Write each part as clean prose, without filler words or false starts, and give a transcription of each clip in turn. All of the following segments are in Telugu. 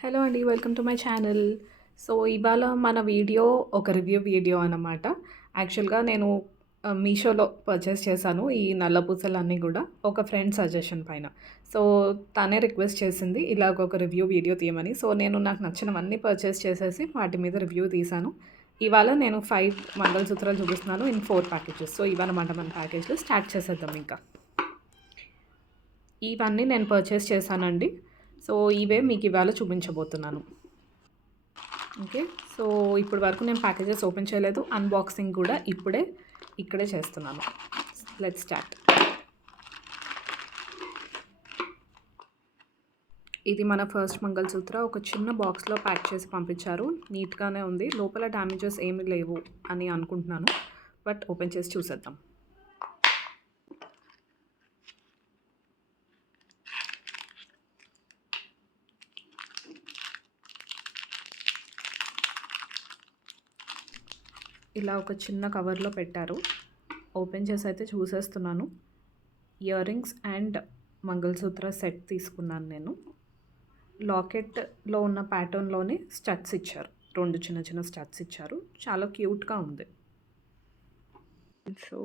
హలో అండి. Welcome to my channel. So, ఇవాళ మన వీడియో ఒక రివ్యూ వీడియో అన్నమాట. యాక్చువల్‌గా నేను మీషోలో పర్చేస్ చేశాను. ఈ నల్ల పూసలన్నీ గూడా ఒక ఫ్రెండ్ సజెషన్ పైన. సో, తనే రిక్వెస్ట్ చేసింది ఇలాగ ఒక రివ్యూ వీడియో తీయమని. సో, నేను నాకు నచ్చినవన్నీ పర్చేస్ చేసేసి వాటి మీద రివ్యూ తీశాను. ఇవాళ నేను 5 మంగళసూత్రాలు చూపిస్తున్నాను ఇన్ 4 ప్యాకేజెస్. సో, ఇవన్నమాట మన ప్యాకేజ్‌లు. స్టార్ట్ చేసేద్దాం ఇంకా. ఇవన్నీ నేను పర్చేస్ చేశానండి. సో, ఇవే మీకు ఇవాళ చూపించబోతున్నాను. ఓకే. సో, ఇప్పటి వరకు నేను ప్యాకేజెస్ ఓపెన్ చేయలేదు. అన్బాక్సింగ్ కూడా ఇక్కడే చేస్తున్నాను. Let's start. ఇది మన ఫస్ట్ మంగళసూత్ర. ఒక చిన్న బాక్స్‌లో ప్యాక్ చేసి పంపించారు. నీట్‌గానే ఉంది. లోపల డ్యామేజెస్ ఏమీ లేవు అని అనుకుంటున్నాను. బట్ ఓపెన్ చేసి చూసేద్దాం. ఇలా ఒక చిన్న కవర్లో పెట్టారు. ఓపెన్ చేసి అయితే చూసేస్తున్నాను. Ear rings and mangalsutra set తీసుకున్నాను నేను. లాకెట్‌లో ఉన్న ప్యాటర్న్‌లోనే స్టడ్స్ ఇచ్చారు. 2 చిన్న చిన్న స్టడ్స్ ఇచ్చారు. చాలా క్యూట్‌గా ఉంది. So,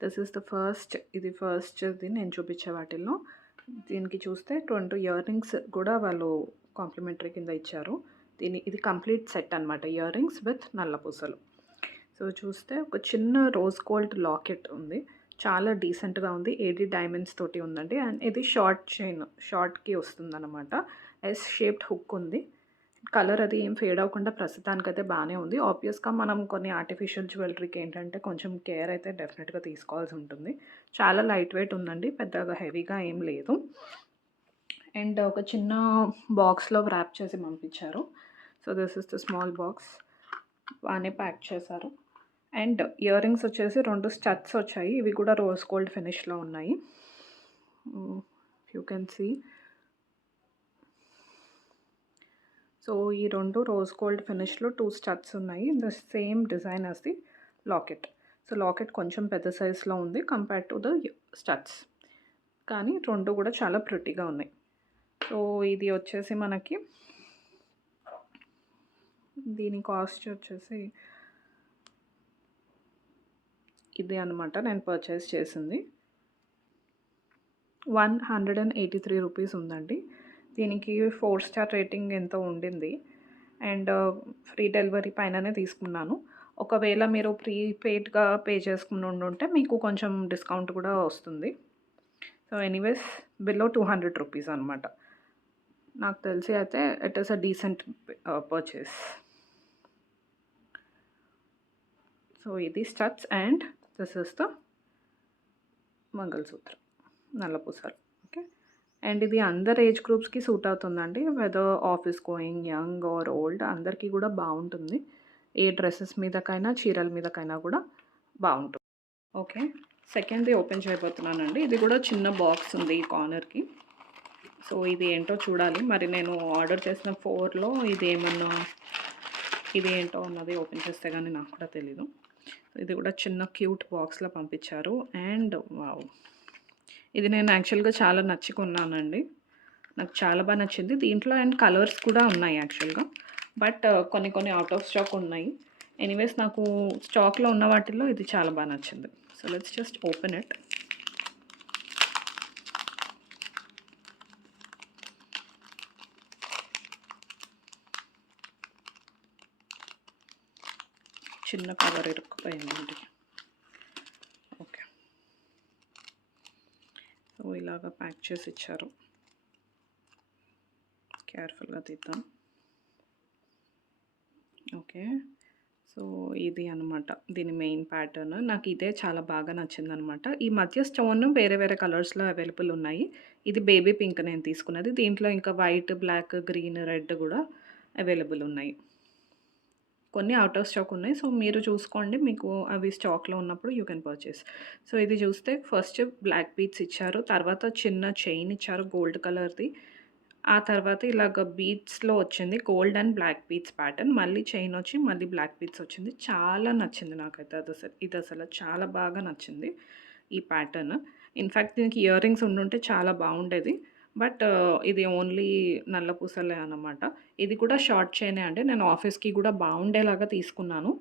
this is the first. ఇది ఫస్ట్‌ది నేను చూపించే వాటిల్లో. దీనికి చూస్తే 2 ఇయర్ రింగ్స్ కూడా వాళ్ళు కాంప్లిమెంటరీ కింద ఇచ్చారు. ఇది కంప్లీట్ సెట్ అనమాట. ఇయర్ రింగ్స్ విత్ నల్ల పూసలు. సో, చూస్తే ఒక చిన్న రోజ్ గోల్డ్ లాకెట్ ఉంది. చాలా డీసెంట్‌గా ఉంది. ఏడీ డైమండ్స్ తోటి ఉందండి. అండ్ ఇది షార్ట్ చైన్. షార్ట్‌కి వస్తుందనమాట. ఎస్ షేప్డ్ హుక్ ఉంది. కలర్ అది ఏం ఫేడ్ అవ్వకుండా ప్రస్తుతానికైతే బాగానే ఉంది. ఆబ్వియస్‌గా మనం కొన్ని ఆర్టిఫిషియల్ జ్యువెలరీకి ఏంటంటే కొంచెం కేర్ అయితే డెఫినెట్‌గా తీసుకోవాల్సి ఉంటుంది. చాలా లైట్ వెయిట్ ఉందండి. పెద్దగా హెవీగా ఏం లేదు. అండ్ ఒక చిన్న బాక్స్‌లో వ్రాప్ చేసి పంపించారు. So, this is the small box. బాగానే ప్యాక్ చేశారు. అండ్ ఇయర్ రింగ్స్ వచ్చేసి 2 స్టడ్స్ వచ్చాయి. ఇవి కూడా రోజ్ గోల్డ్ ఫినిష్‌లో ఉన్నాయి. You can see. సో, ఈ 2 రోజ్ గోల్డ్ ఫినిష్‌లో 2 స్టడ్స్ ఉన్నాయి. The same design as the locket. So, locket కొంచెం పెద్ద సైజ్‌లో ఉంది కంపేర్డ్ టు ద స్టడ్స్. కానీ 2 కూడా చాలా ప్రిటీగా ఉన్నాయి. సో, ఇది వచ్చేసి మనకి దీని కాస్ట్ వచ్చేసి ఇది అనమాట నేను పర్చేస్ చేసింది. 183 రూపీస్ ఉందండి. దీనికి 4 స్టార్ రేటింగ్ ఎంతో ఉండింది. అండ్ ఫ్రీ డెలివరీ పైననే తీసుకున్నాను. ఒకవేళ మీరు ప్రీపెయిడ్‌గా పే చేసుకుని ఉండుంటే మీకు కొంచెం డిస్కౌంట్ కూడా వస్తుంది. సో, ఎనీవేస్ బిలో 200 రూపీస్ అనమాట. నాకు తెలిసి అయితే it is a decent purchase. So, ఇది studs and this is the mangalsutra నల్ల పూసలు. ఓకే. అండ్ ఇది అందరు ఏజ్ గ్రూప్స్‌కి సూట్ అవుతుందండి. Whether office going, young or old అందరికీ కూడా బాగుంటుంది. ఏ డ్రెసెస్ మీదకైనా, చీరల మీదకైనా కూడా బాగుంటుంది. ఓకే. సెకండ్‌ది ఓపెన్ చేయబోతున్నానండి. ఇది కూడా చిన్న బాక్స్ ఉంది ఈ కార్నర్‌కి. సో, ఇది ఏంటో చూడాలి. మరి నేను ఆర్డర్ చేసిన 4లో ఇది ఏంటో అన్నది ఓపెన్ చేస్తే కానీ నాకు కూడా తెలీదు. ఇది కూడా చిన్న క్యూట్ బాక్స్‌లో పంపించారు. And wow! ఇది నేను యాక్చువల్‌గా చాలా నచ్చి కొన్నానండి. నాకు చాలా బాగా నచ్చింది. దీంట్లో అండ్ కలర్స్ కూడా ఉన్నాయి యాక్చువల్‌గా. బట్ కొన్ని కొన్ని ఔట్ ఆఫ్ స్టాక్ ఉన్నాయి. ఎనీవేస్ నాకు స్టాక్‌లో ఉన్న వాటిల్లో ఇది చాలా బాగా నచ్చింది. So, let's just open it. చిన్న కవర్ ఇరుక్కుపోయిందండి. ఓకే. సో, ఇలాగా ప్యాక్ చేసి ఇచ్చారు. కేర్ఫుల్‌గా తీద్దాం. ఓకే. సో, ఇది అనమాట దీని మెయిన్ ప్యాటర్న్. నాకు ఇదే చాలా బాగా నచ్చిందనమాట. ఈ మధ్య స్టోన్ వేరే వేరే కలర్స్‌లో అవైలబుల్ ఉన్నాయి. ఇది బేబీ పింక్ నేను తీసుకున్నది. దీంట్లో ఇంకా వైట్, బ్లాక్, గ్రీన్, రెడ్ కూడా అవైలబుల్ ఉన్నాయి. కొన్ని ఔట్ ఆఫ్ స్టాక్ ఉన్నాయి. సో, మీరు చూసుకోండి. మీకు అవి స్టాక్‌లో ఉన్నప్పుడు యూ కెన్ పర్చేస్. సో, ఇది చూస్తే ఫస్ట్ బ్లాక్ బీడ్స్ ఇచ్చారు. తర్వాత చిన్న చైన్ ఇచ్చారు గోల్డ్ కలర్‌ది. ఆ తర్వాత ఇలాగ బీడ్స్‌లో వచ్చింది. Gold and black beads pattern. మళ్ళీ చైన్ వచ్చి మళ్ళీ బ్లాక్ బీడ్స్ వచ్చింది. చాలా నచ్చింది నాకైతే ఇదసలు చాలా బాగా నచ్చింది ఈ ప్యాటర్న్. ఇన్‌ఫాక్ట్ దీనికి ఇయర్ రింగ్స్ ఉండుంటే చాలా బాగుండేది. బట్ ఇది ఓన్లీ నల్ల పూసలే అన్నమాట. ఇది కూడా షార్ట్ చైనే అండి. నేను ఆఫీస్‌కి గూడా బావుండేలాగా తీసుకున్నాను.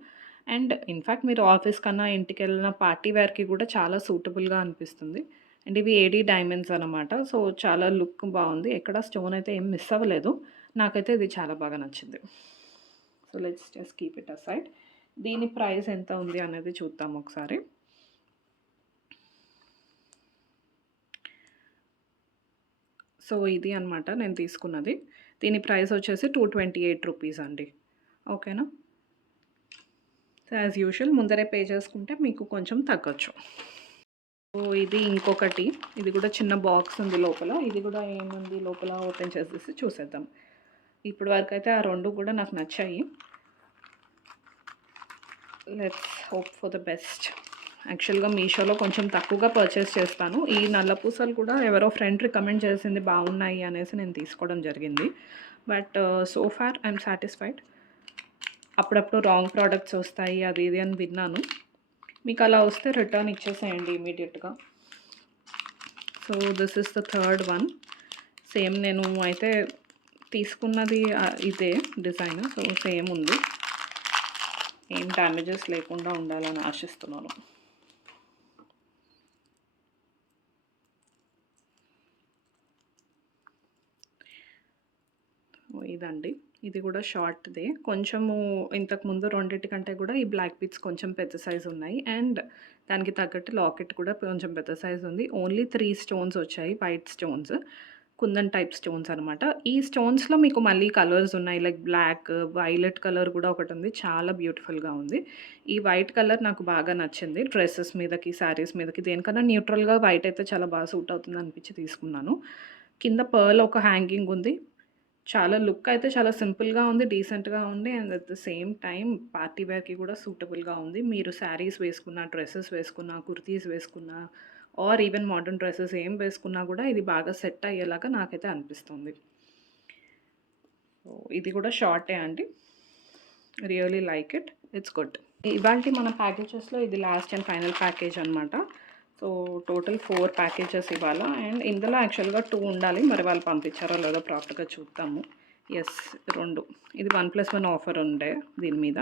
అండ్ ఇన్‌ఫాక్ట్ మీరు ఆఫీస్ కన్నా, ఇంటికెళ్ళిన పార్టీ వేర్‌కి గూడా చాలా సూటబుల్‌గా అనిపిస్తుంది. అండ్ ఇవి ఏడీ డైమండ్స్ అనమాట. సో, చాలా లుక్ బావుంది. ఎక్కడ స్టోన్ అయితే ఏం మిస్ అవ్వలేదు. నాకైతే ఇది చాలా బాగా నచ్చింది. So, let's just keep it aside. దీని ప్రైస్ ఎంత ఉంది అనేది చూద్దాం ఒకసారి. సో, ఇది అనమాట నేను తీసుకున్నది. దీని ప్రైస్ వచ్చేసి 228 రూపీస్ అండి. ఓకేనా? సో, యాజ్ యూజువల్ ముందరే పే చేసుకుంటే మీకు కొంచెం తగ్గొచ్చు. సో, ఇది ఇంకొకటి. ఇది కూడా చిన్న బాక్స్ ఉంది లోపల. ఇది కూడా ఏముంది లోపల ఓపెన్ చేసేసి చూసేద్దాం. ఇప్పటి వరకైతే ఆ 2 కూడా నాకు నచ్చాయి. Let's hope for the best. యాక్చువల్‌గా మీషోలో కొంచెం తక్కువగా పర్చేస్ చేస్తాను. ఈ నల్ల పూసలు కూడా ఎవరో ఫ్రెండ్ రికమెండ్ చేసింది బాగున్నాయి అనేసి నేను తీసుకోవడం జరిగింది. But so far I'm satisfied. అప్పుడప్పుడు రాంగ్ ప్రొడక్ట్స్ వస్తాయి అది ఇది అని విన్నాను. మీకు అలా వస్తే రిటర్న్ ఇచ్చేసేయండి ఇమీడియట్‌గా. So this is the third one. Same నేను అయితే తీసుకున్నది ఇదే డిజైన్. సో సేమ్ ఉంది. ఏం డ్యామేజెస్ లేకుండా ఉండాలని ఆశిస్తున్నాను. ఇదండి. ఇది కూడా షార్ట్‌దే. కొంచెము ఇంతకుముందు రెండిటి కంటే కూడా ఈ బ్లాక్ బీడ్స్ కొంచెం పెద్ద సైజ్ ఉన్నాయి. అండ్ దానికి తగ్గట్టు లాకెట్ కూడా కొంచెం పెద్ద సైజ్ ఉంది. ఓన్లీ 3 స్టోన్స్ వచ్చాయి. White stones. Kundan type stones అనమాట. ఈ స్టోన్స్‌లో మీకు మళ్ళీ కలర్స్ ఉన్నాయి. లైక్ బ్లాక్, వైలెట్ కలర్ కూడా ఒకటుంది. చాలా బ్యూటిఫుల్‌గా ఉంది. ఈ వైట్ కలర్ నాకు బాగా నచ్చింది. డ్రెసెస్ మీదకి, శారీస్ మీదకి దేనికన్నా న్యూట్రల్‌గా వైట్ అయితే చాలా బాగా సూట్ అవుతుంది అనిపించి తీసుకున్నాను. కింద పర్ల్ ఒక హ్యాంగింగ్ ఉంది. చాలా లుక్ అయితే చాలా సింపుల్‌గా ఉంది. డీసెంట్‌గా ఉంది. And at the same time party వేర్‌కి కూడా సూటబుల్‌గా ఉంది. మీరు శారీస్ వేసుకున్న, డ్రెసెస్ వేసుకున్న, కుర్తీస్ వేసుకున్న ఆర్ ఈవెన్ మోడర్న్ డ్రెసెస్ ఏం వేసుకున్నా కూడా ఇది బాగా సెట్ అయ్యేలాగా నాకైతే అనిపిస్తుంది. సో ఇది కూడా షార్టే అండి. Really like it. It's good. ఇవాల్టి మన ప్యాకేజెస్‌లో ఇది లాస్ట్ అండ్ ఫైనల్ ప్యాకేజ్ అనమాట. సో టోటల్ 4 ప్యాకేజెస్ ఇవాళ. అండ్ ఇందులో యాక్చువల్‌గా 2 ఉండాలి. మరి వాళ్ళు పంపించారో లేదో ప్రాపర్‌గా చూద్దాము. యెస్ 2. ఇది 1+1 ఆఫర్ ఉండే దీని మీద.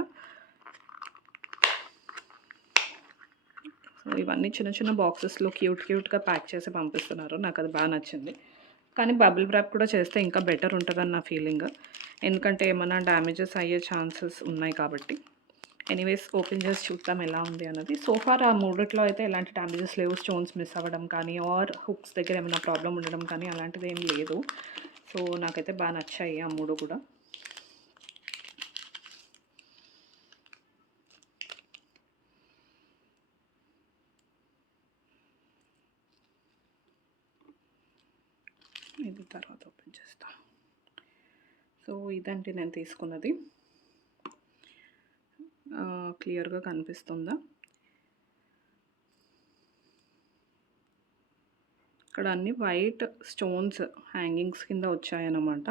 సో ఇవన్నీ చిన్న చిన్న బాక్సెస్‌లో క్యూట్‌గా ప్యాక్ చేసి పంపిస్తున్నారు. నాకది బాగా నచ్చింది. కానీ బబుల్ ర్యాప్ కూడా చేస్తే ఇంకా బెటర్ ఉంటదని నా ఫీలింగ్. ఎందుకంటే ఏమన్నా డ్యామేజెస్ అయ్యే ఛాన్సెస్ ఉన్నాయి కాబట్టి. ఎనీవేస్ ఓపెన్ చేసి చూద్దాం ఎలా ఉంది అన్నది. సో ఫార్ ఆ మూడిట్లో అయితే ఎలాంటి డ్యామేజెస్ లేవు. స్టోన్స్ మిస్ అవ్వడం కానీ ఆర్ హుక్స్ దగ్గర ఏమైనా ప్రాబ్లమ్ ఉండడం కానీ అలాంటిది ఏం లేదు. సో నాకైతే బాగా నచ్చాయి ఆ 3 కూడా. ఇది తర్వాత ఓపెన్ చేస్తా. సో ఇదండి నేను తీసుకున్నది. క్లియర్‌గా కనిపిస్తుందా? ఇక్కడ అన్ని వైట్ స్టోన్స్ హ్యాంగింగ్స్ కింద వచ్చాయన్నమాట.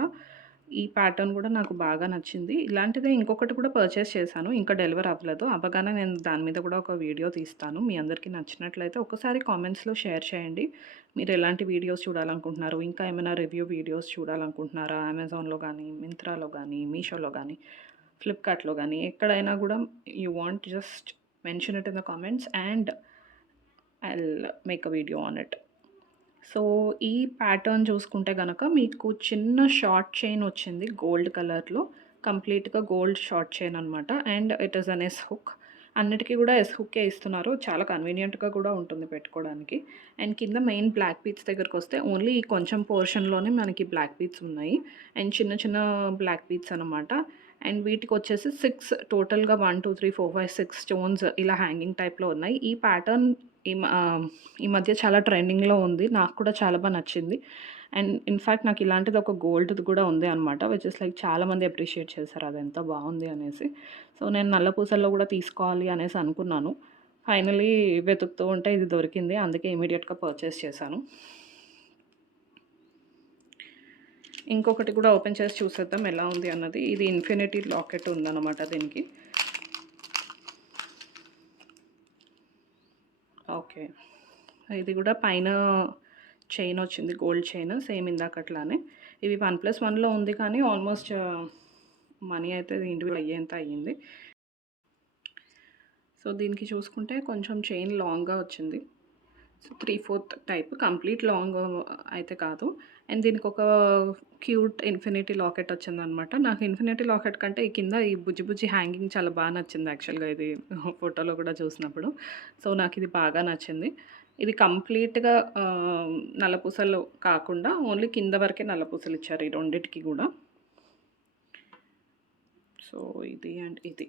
ఈ ప్యాటర్న్ కూడా నాకు బాగా నచ్చింది. ఇలాంటిదే ఇంకొకటి కూడా పర్చేస్ చేశాను. ఇంకా డెలివర్ అవ్వలేదు. అవ్వగానే నేను దాని మీద కూడా ఒక వీడియో తీస్తాను. మీ అందరికీ నచ్చినట్లయితే ఒకసారి కామెంట్స్‌లో షేర్ చేయండి. మీరు ఎలాంటి వీడియోస్ చూడాలనుకుంటున్నారు? ఇంకా ఏమైనా రివ్యూ వీడియోస్ చూడాలనుకుంటున్నారా? అమెజాన్‌లో కానీ, మింత్రాలో కానీ, మీషోలో కానీ, ఫ్లిప్‌కార్ట్‌లో కానీ ఎక్కడైనా కూడా you want just mention it in the comments and I'll make a video on it. So ఈ ప్యాటర్న్ చూసుకుంటే గనక మీకు చిన్న షార్ట్ చైన్ వచ్చింది గోల్డ్ కలర్‌లో. కంప్లీట్‌గా గోల్డ్ షార్ట్ చైన్ అనమాట. And it is an yes hook. అన్నిటికి కూడా ఎస్ హుక్కే ఇస్తున్నారు. చాలా కన్వీనియంట్‌గా కూడా ఉంటుంది పెట్టుకోవడానికి. అండ్ కింద మెయిన్ బ్లాక్ బీడ్స్ దగ్గరకొస్తే ఓన్లీ ఈ కొంచెం పోర్షన్‌లోనే మనకి బ్లాక్ బీడ్స్ ఉన్నాయి. అండ్ చిన్న చిన్న బ్లాక్ బీడ్స్ అనమాట. అండ్ వీటికొచ్చేసి 6 టోటల్‌గా 1, 2, 3, 4, 5, 6 స్టోన్స్ ఇలా హ్యాంగింగ్ టైప్‌లో ఉన్నాయి. ఈ ప్యాటర్న్ ఈ మధ్య చాలా ట్రెండింగ్‌లో ఉంది. నాకు కూడా చాలా బా నచ్చింది. అండ్ ఇన్‌ఫాక్ట్ నాకు ఇలాంటిది ఒక గోల్డ్‌ది కూడా ఉంది అనమాట. విచ్ ఇస్ లైక్ చాలామంది అప్రిషియేట్ చేశారు అది ఎంత బావుంది అనేసి. సో నేను నల్ల పూసల్లో కూడా తీసుకోవాలి అనేసి అనుకున్నాను. ఫైనల్లీ వెతుకుతూ ఉంటే ఇది దొరికింది. అందుకే ఇమ్మీడియేట్‌గా పర్చేస్ చేశాను. ఇంకొకటి కూడా ఓపెన్ చేసి చూసేద్దాం ఎలా ఉంది అన్నది. ఇది ఇన్ఫినిటీ లాకెట్ ఉందన్నమాట దీనికి. ఓకే. ఇది కూడా పైన చైన్ వచ్చింది, గోల్డ్ చైన్ సేమ్ ఇందాకట్లానే. ఇవి 1+1లో ఉంది కానీ ఆల్మోస్ట్ మనీ అయితే ఇండివిజువల్ అయ్యేంత అయ్యింది. సో దీనికి చూసుకుంటే కొంచెం చైన్ లాంగ్గా వచ్చింది. 3/4 టైప్, కంప్లీట్ లాంగ్ అయితే కాదు. అండ్ దీనికి ఒక క్యూట్ ఇన్ఫినిటీ లాకెట్ వచ్చిందనమాట. నాకు ఇన్ఫినిటీ లాకెట్ కంటే ఈ కింద ఈ బుజ్జి బుజ్జి హ్యాంగింగ్ చాలా బాగా నచ్చింది యాక్చువల్గా, ఇది ఫోటోలో కూడా చూసినప్పుడు. సో నాకు ఇది బాగా నచ్చింది. ఇది కంప్లీట్గా నల్లపూసలు కాకుండా ఓన్లీ కింద వరకే నల్లపూసలు ఇచ్చారు ఈ రెండిటికి కూడా. సో ఇది అండ్ ఇది,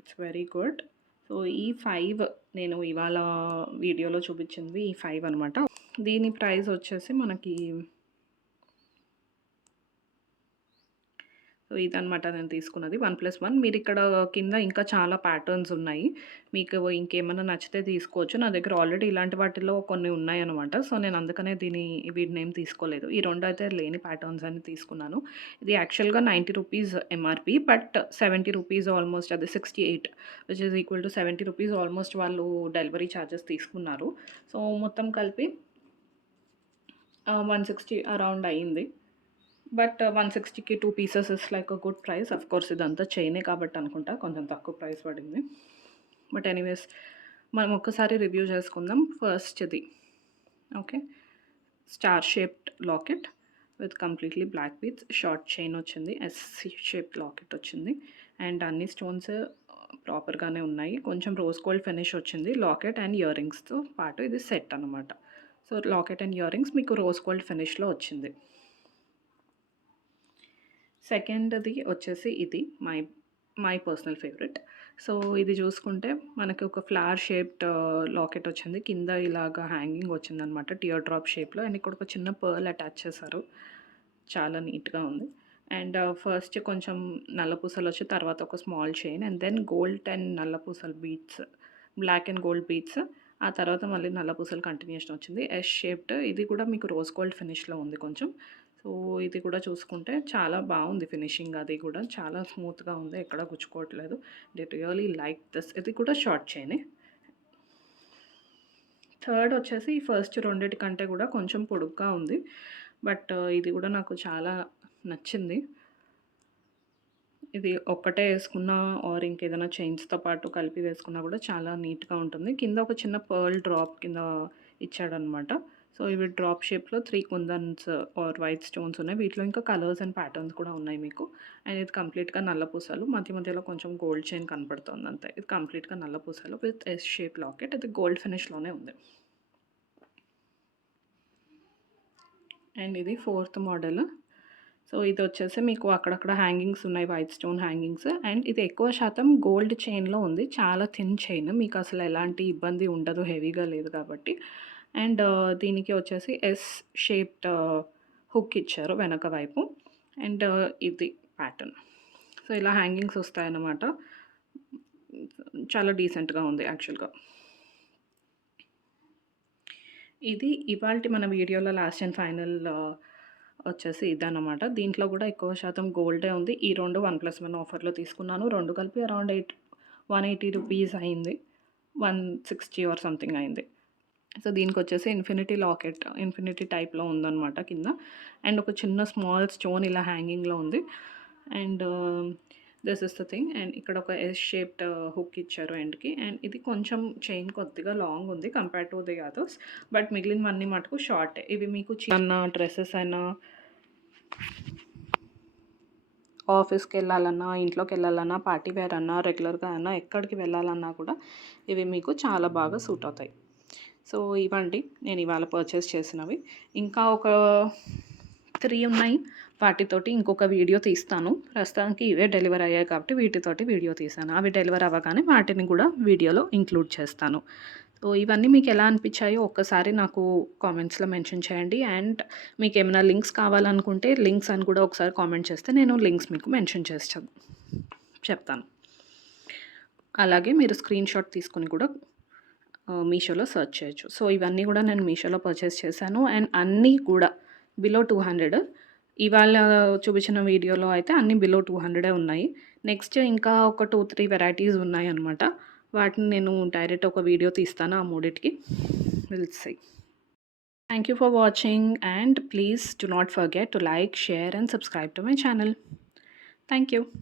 ఇట్స్ వెరీ గుడ్. సో ఈ 5 నేను ఇవాళ వీడియోలో చూపించింది ఈ 5 అనమాట. దీని ప్రైస్ వచ్చేసి మనకి, సో ఇదనమాట నేను తీసుకున్నది 1+1. మీరు ఇక్కడ కింద ఇంకా చాలా ప్యాటర్న్స్ ఉన్నాయి, మీకు ఇంకేమైనా నచ్చితే తీసుకోవచ్చు. నా దగ్గర ఆల్రెడీ ఇలాంటి వాటిలో కొన్ని ఉన్నాయన్నమాట. సో నేను అందుకనే వీటిని ఏం తీసుకోలేదు. ఈ 2 అయితే లేని ప్యాటర్న్స్ అని తీసుకున్నాను. ఇది యాక్చువల్గా 90 rupees MRP, but 70 rupees almost, అది 68 which is equal to 70 rupees almost వాళ్ళు డెలివరీ ఛార్జెస్ తీసుకున్నారు. సో మొత్తం కలిపి 160 అరౌండ్ అయ్యింది. బట్ 160కి 2 pieces is like a good price. Of course ఇదంతా చైనే కాబట్టి అనుకుంటా కొంచెం తక్కువ ప్రైస్ పడింది. బట్ ఎనీవేస్ మనం ఒక్కసారి రివ్యూ చేసుకుందాం. ఫస్ట్ది okay, star shaped locket with completely black beads, short chain వచ్చింది, ఎస్ షేప్డ్ లాకెట్ వచ్చింది. అండ్ అన్ని స్టోన్స్ ప్రాపర్గానే ఉన్నాయి. కొంచెం రోజ్ గోల్డ్ ఫినిష్ వచ్చింది లాకెట్ అండ్ ఇయర్ రింగ్స్తో పాటు. ఇది సెట్ అనమాట. So locket and ear rings మీకు రోజ్ గోల్డ్ ఫినిష్లో వచ్చింది. సెకండ్ది వచ్చేసి ఇది మై పర్సనల్ ఫేవరెట్. సో ఇది చూసుకుంటే మనకి ఒక ఫ్లవర్ షేప్డ్ లాకెట్ వచ్చింది, కింద ఇలాగా హ్యాంగింగ్ వచ్చిందనమాట టియర్ డ్రాప్ షేప్లో. అండ్ ఇక్కడ ఒక చిన్న పర్ల్ అటాచ్ చేశారు, చాలా నీట్గా ఉంది. అండ్ ఫస్ట్ కొంచెం నల్లపూసలు వచ్చి తర్వాత ఒక small chain, and then gold and నల్లపూసలు beads, black and gold beads. ఆ తర్వాత మళ్ళీ నల్లపూసలు కంటిన్యూషన్ వచ్చింది, ఎస్ షేప్డ్. ఇది కూడా మీకు రోజ్ గోల్డ్ ఫినిష్లో ఉంది కొంచెం. సో ఇది కూడా చూసుకుంటే చాలా బాగుంది ఫినిషింగ్, అది కూడా చాలా స్మూత్గా ఉంది, ఎక్కడ గుచ్చుకోవట్లేదు. They really like this. ఇది కూడా షార్ట్ చైనే. థర్డ్ వచ్చేసి ఈ ఫస్ట్ రెండిటి కంటే కూడా కొంచెం పొడుగ్గా ఉంది, బట్ ఇది కూడా నాకు చాలా నచ్చింది. ఇది ఒక్కటే వేసుకున్నా ఆర్ ఇంకేదైనా చైన్స్తో పాటు కలిపి వేసుకున్నా కూడా చాలా నీట్గా ఉంటుంది. కింద ఒక చిన్న పర్ల్ డ్రాప్ కింద ఇచ్చాడనమాట. సో ఇవి డ్రాప్ షేప్లో 3 కుందన్స్ ఆర్ వైట్ స్టోన్స్ ఉన్నాయి. వీటిలో ఇంకా కలర్స్ అండ్ ప్యాటర్న్స్ కూడా ఉన్నాయి మీకు. అండ్ ఇది కంప్లీట్గా నల్లపూసలు, మధ్య మధ్యలో కొంచెం గోల్డ్ చైన్ కనపడుతుంది అంతే. ఇది కంప్లీట్గా నల్లపూసలు విత్ ఎస్ షేప్ లాకెట్. ఇది గోల్డ్ ఫినిష్లోనే ఉంది. అండ్ ఇది 4th మోడల్. సో ఇది వచ్చేసి మీకు అక్కడక్కడ హ్యాంగింగ్స్ ఉన్నాయి, వైట్ స్టోన్ హ్యాంగింగ్స్. అండ్ ఇది ఎక్కువ శాతం గోల్డ్ చైన్లో ఉంది, చాలా థిన్ చైన్, మీకు అసలు ఎలాంటి ఇబ్బంది ఉండదు, హెవీగా లేదు కాబట్టి. అండ్ దీనికి వచ్చేసి ఎస్ షేప్డ్ హుక్ ఇచ్చారు వెనక వైపు. అండ్ ఇది ప్యాటర్న్. సో ఇలా హ్యాంగింగ్స్ వస్తాయన్నమాట. చాలా డీసెంట్గా ఉంది యాక్చువల్గా. ఇది ఇవాల్టి మన వీడియోలో లాస్ట్ అండ్ ఫైనల్ వచ్చేసి ఇదన్నమాట. దీంట్లో కూడా ఎక్కువ శాతం గోల్డే ఉంది. ఈ 2 1+1 ఆఫర్లో తీసుకున్నాను. 2 కలిపి అరౌండ్ 180 రూపీస్ అయింది, 160 ఆర్ సంథింగ్ అయింది. సో దీనికి వచ్చేసి ఇన్ఫినిటీ లాకెట్, ఇన్ఫినిటీ టైప్లో ఉందన్నమాట కింద. అండ్ ఒక చిన్న స్మాల్ స్టోన్ ఇలా హ్యాంగింగ్లో ఉంది. And this is the thing. And ఇక్కడ ఒక ఎస్ షేప్డ్ హుక్ ఇచ్చారు ఎండ్కి. అండ్ ఇది కొంచెం చైన్ కొద్దిగా లాంగ్ ఉంది compare to the others, but మిగిలినవన్నీ మటుకు షార్ట్. ఇవి మీకు చిన్న డ్రెస్సెస్ అయినా, ఆఫీస్కి వెళ్ళాలన్నా, ఇంట్లోకి వెళ్ళాలన్నా, పార్టీ వేర్ అన్నా, రెగ్యులర్గా అయినా, ఎక్కడికి వెళ్ళాలన్నా కూడా ఇవి మీకు చాలా బాగా సూట్ అవుతాయి. సో ఇవండి నేను ఇవాళ పర్చేస్ చేసినవి. ఇంకా ఒక 3 ఉన్నాయి, వాటితోటి ఇంకొక వీడియో తీస్తాను. ప్రస్తుతానికి ఇవే డెలివరీ అయ్యాయి కాబట్టి వీటితోటి వీడియో తీసాను. అవి డెలివరీ అవ్వగానే వాటిని కూడా వీడియోలో ఇంక్లూడ్ చేస్తాను. సో ఇవన్నీ మీకు ఎలా అనిపించాయో ఒక్కసారి నాకు కామెంట్స్లో మెన్షన్ చేయండి. అండ్ మీకు ఏమైనా లింక్స్ కావాలనుకుంటే లింక్స్ అని కూడా ఒకసారి కామెంట్ చేస్తే నేను లింక్స్ మీకు మెన్షన్ చేసి చెప్తాను. అలాగే మీరు స్క్రీన్ షాట్ తీసుకుని కూడా మీషోలో సెర్చ్ చేయొచ్చు. సో ఇవన్నీ కూడా నేను మీషోలో పర్చేస్ చేశాను. అండ్ అన్నీ కూడా బిలో 200. ఇవాళ చూపించిన వీడియోలో అయితే అన్నీ బిలో 200 ఉన్నాయి. నెక్స్ట్ ఇంకా ఒక 2-3 వెరైటీస్ ఉన్నాయి అన్నమాట. వాటిని నేను డైరెక్ట్ ఒక వీడియో తీస్తాను ఆ మూడిటికి. Will see. Thank you for watching, and please do not forget to like, share and subscribe to my channel. Thank you.